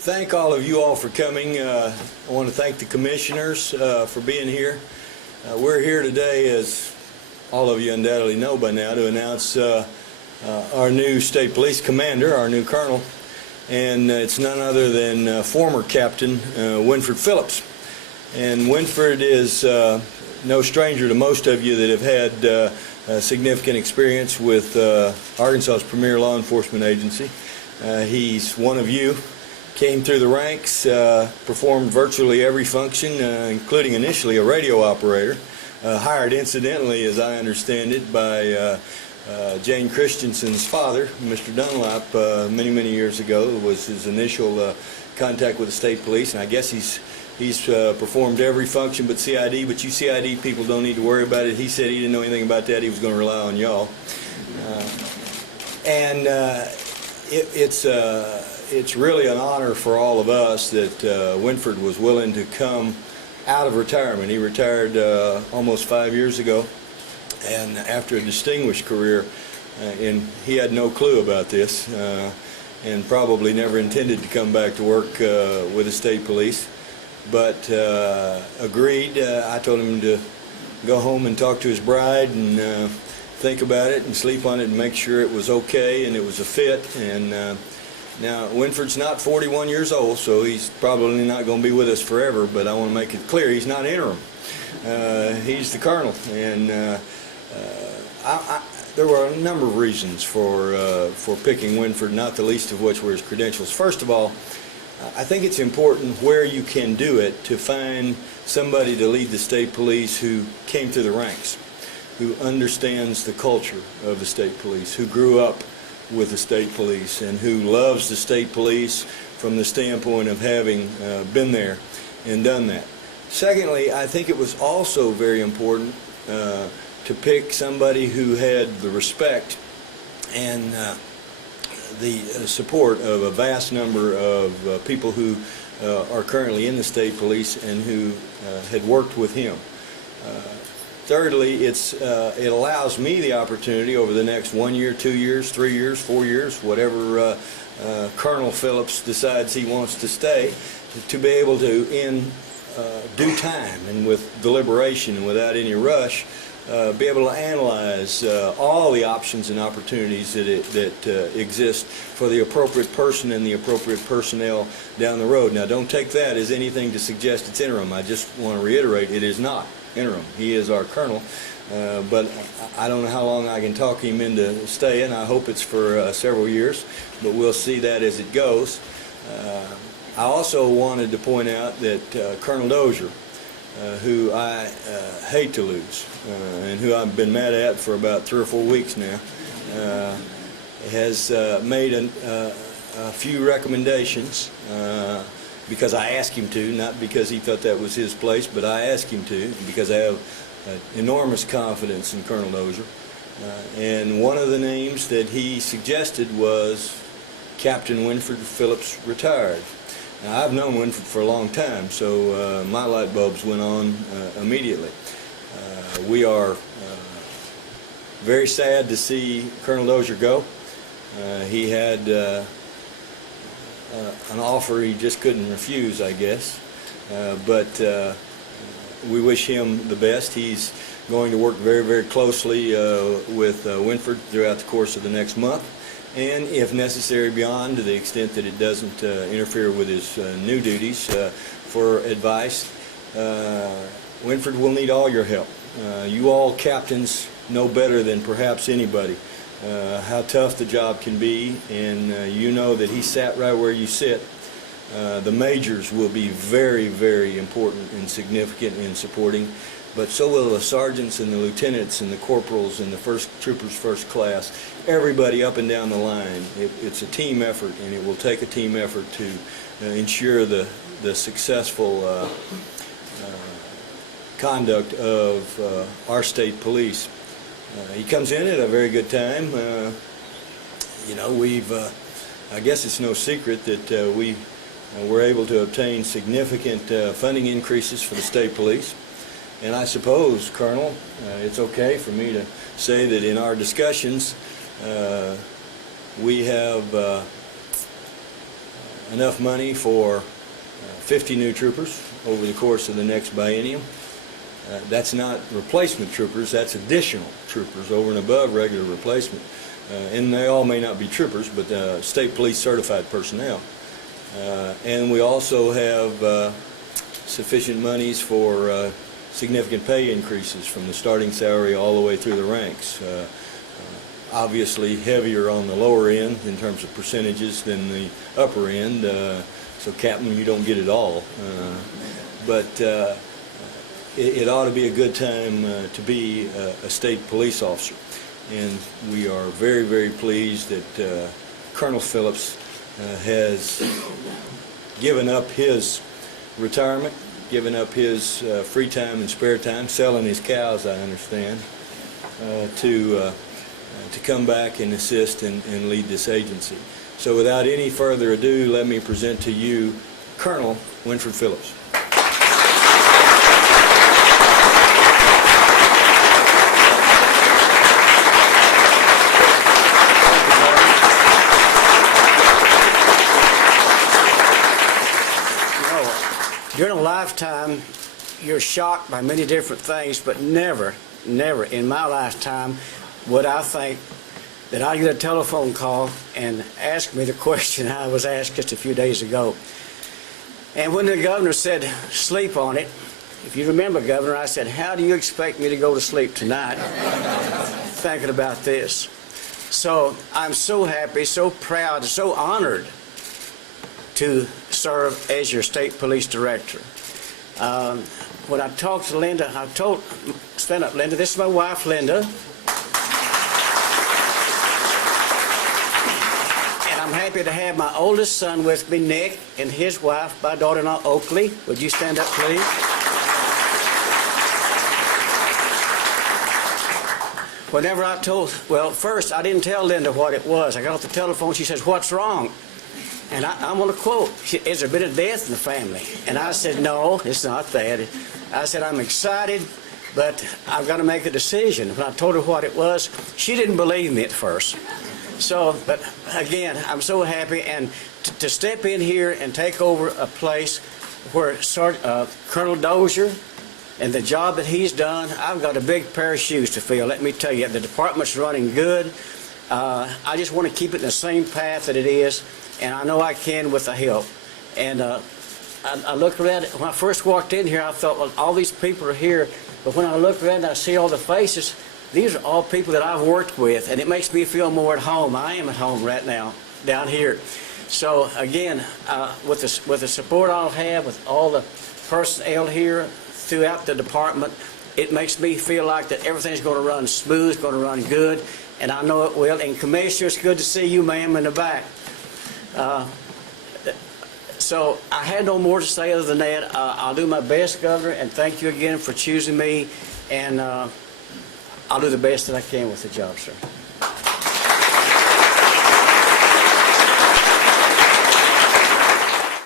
thank all of you all for coming. I want to thank the commissioners for being here. We're here today, as all of you undoubtedly know by now, to announce our new state police commander, our new colonel, and it's none other than former Captain Winford Phillips. And Winford is no stranger to most of you that have had significant experience with Arkansas's premier law enforcement agency. He's one of you, came through the ranks, performed virtually every function, including initially a radio operator, hired incidentally, as I understand it, by Jane Christensen's father, Mr. Dunlap, many years ago. It was his initial contact with the state police, and I guess he's performed every function but CID, but you CID people don't need to worry about it. He said he didn't know anything about that. He was going to rely on y'all. It's really an honor for all of us that Winford was willing to come out of retirement. He retired almost 5 years ago, and after a distinguished career, and he had no clue about this, and probably never intended to come back to work with the state police, but agreed. I told him to go home and talk to his bride and think about it and sleep on it and make sure it was okay and it was a fit. And now Winford's not 41 years old, so he's probably not going to be with us forever, but I want to make it clear he's not interim. He's the colonel, and there were a number of reasons for picking Winford, not the least of which were his credentials. First of all, I think it's important where you can do it to find somebody to lead the state police who came through the ranks, who understands the culture of the state police, who grew up with the state police, and who loves the state police from the standpoint of having been there and done that. Secondly, I think it was also very important to pick somebody who had the respect and the support of a vast number of people who are currently in the state police and who had worked with him. Thirdly, it allows me the opportunity over the next 1 year, 2 years, 3 years, 4 years, whatever Colonel Phillips decides he wants to stay, to be able to, in due time and with deliberation and without any rush, be able to analyze all the options and opportunities that exist for the appropriate person and the appropriate personnel down the road. Now, don't take that as anything to suggest it's interim. I just want to reiterate, it is not interim. He is our colonel, but I don't know how long I can talk him into staying. I hope it's for several years, but we'll see that as it goes. I also wanted to point out that Colonel Dozier, who I hate to lose, and who I've been mad at for about 3 or 4 weeks now, has made a few recommendations because I asked him to, not because he thought that was his place, but I asked him to because I have enormous confidence in Colonel Dozier. And one of the names that he suggested was Captain Winford Phillips, retired. Now, I've known Winford for a long time, so my light bulbs went on immediately. We are very sad to see Colonel Dozier go. He had an offer he just couldn't refuse, I guess, but we wish him the best. He's going to work very closely with Winford throughout the course of the next month, and if necessary beyond, to the extent that it doesn't interfere with his new duties, for advice. Winford will need all your help. You all captains know better than perhaps anybody how tough the job can be, and you know that he sat right where you sit. The majors will be very important and significant in supporting, but so will the sergeants and the lieutenants and the corporals and the first troopers first class, everybody up and down the line. It's a team effort, and it will take a team effort to ensure the successful conduct of our state police. He comes in at a very good time. You know, I guess it's no secret that we were able to obtain significant funding increases for the state police. And I suppose, Colonel, it's okay for me to say that in our discussions, we have enough money for 50 new troopers over the course of the next biennium. That's not replacement troopers, that's additional troopers over and above regular replacement. And they all may not be troopers, but state police certified personnel. And we also have sufficient monies for significant pay increases from the starting salary all the way through the ranks. Obviously heavier on the lower end in terms of percentages than the upper end. So Captain, you don't get it all. But it ought to be a good time to be a state police officer. And we are very, very pleased that Colonel Phillips has given up his retirement, given up his free time and spare time, selling his cows, I understand, to come back and assist and lead this agency. So without any further ado, let me present to you Colonel Winford Phillips. During a lifetime, you're shocked by many different things, but never in my lifetime would I think that I'd get a telephone call and ask me the question I was asked just a few days ago. And when the governor said, sleep on it, if you remember, Governor, I said, how do you expect me to go to sleep tonight thinking about this? So I'm so happy, so proud, so honored to serve as your state police director. When I talked to Linda, stand up, Linda, this is my wife, Linda. And I'm happy to have my oldest son with me, Nick, and his wife, my daughter-in-law, Oakley. Would you stand up, please? Whenever I told, well, first I didn't tell Linda what it was. I got off the telephone, she says, what's wrong? And I'm going to quote, has there been a death in the family? And I said, no, it's not that. I said, I'm excited, but I've got to make a decision. When I told her what it was, she didn't believe me at first. So, but again, I'm so happy. And to step in here and take over a place where Colonel Dozier and the job that he's done, I've got a big pair of shoes to fill. Let me tell you, the department's running good. I just want to keep it in the same path that it is. And I know I can with the help. And I look around, when I first walked in here, I thought, well, all these people are here. But when I look around and I see all the faces, these are all people that I've worked with. And it makes me feel more at home. I am at home right now, down here. So again, with the support I'll have, with all the personnel here throughout the department, it makes me feel like that everything's going to run smooth, going to run good. And I know it will. And Commissioner, it's good to see you, ma'am, in the back. So I had no more to say other than that. I'll do my best, Governor, and thank you again for choosing me, and I'll do the best that I can with the job, sir.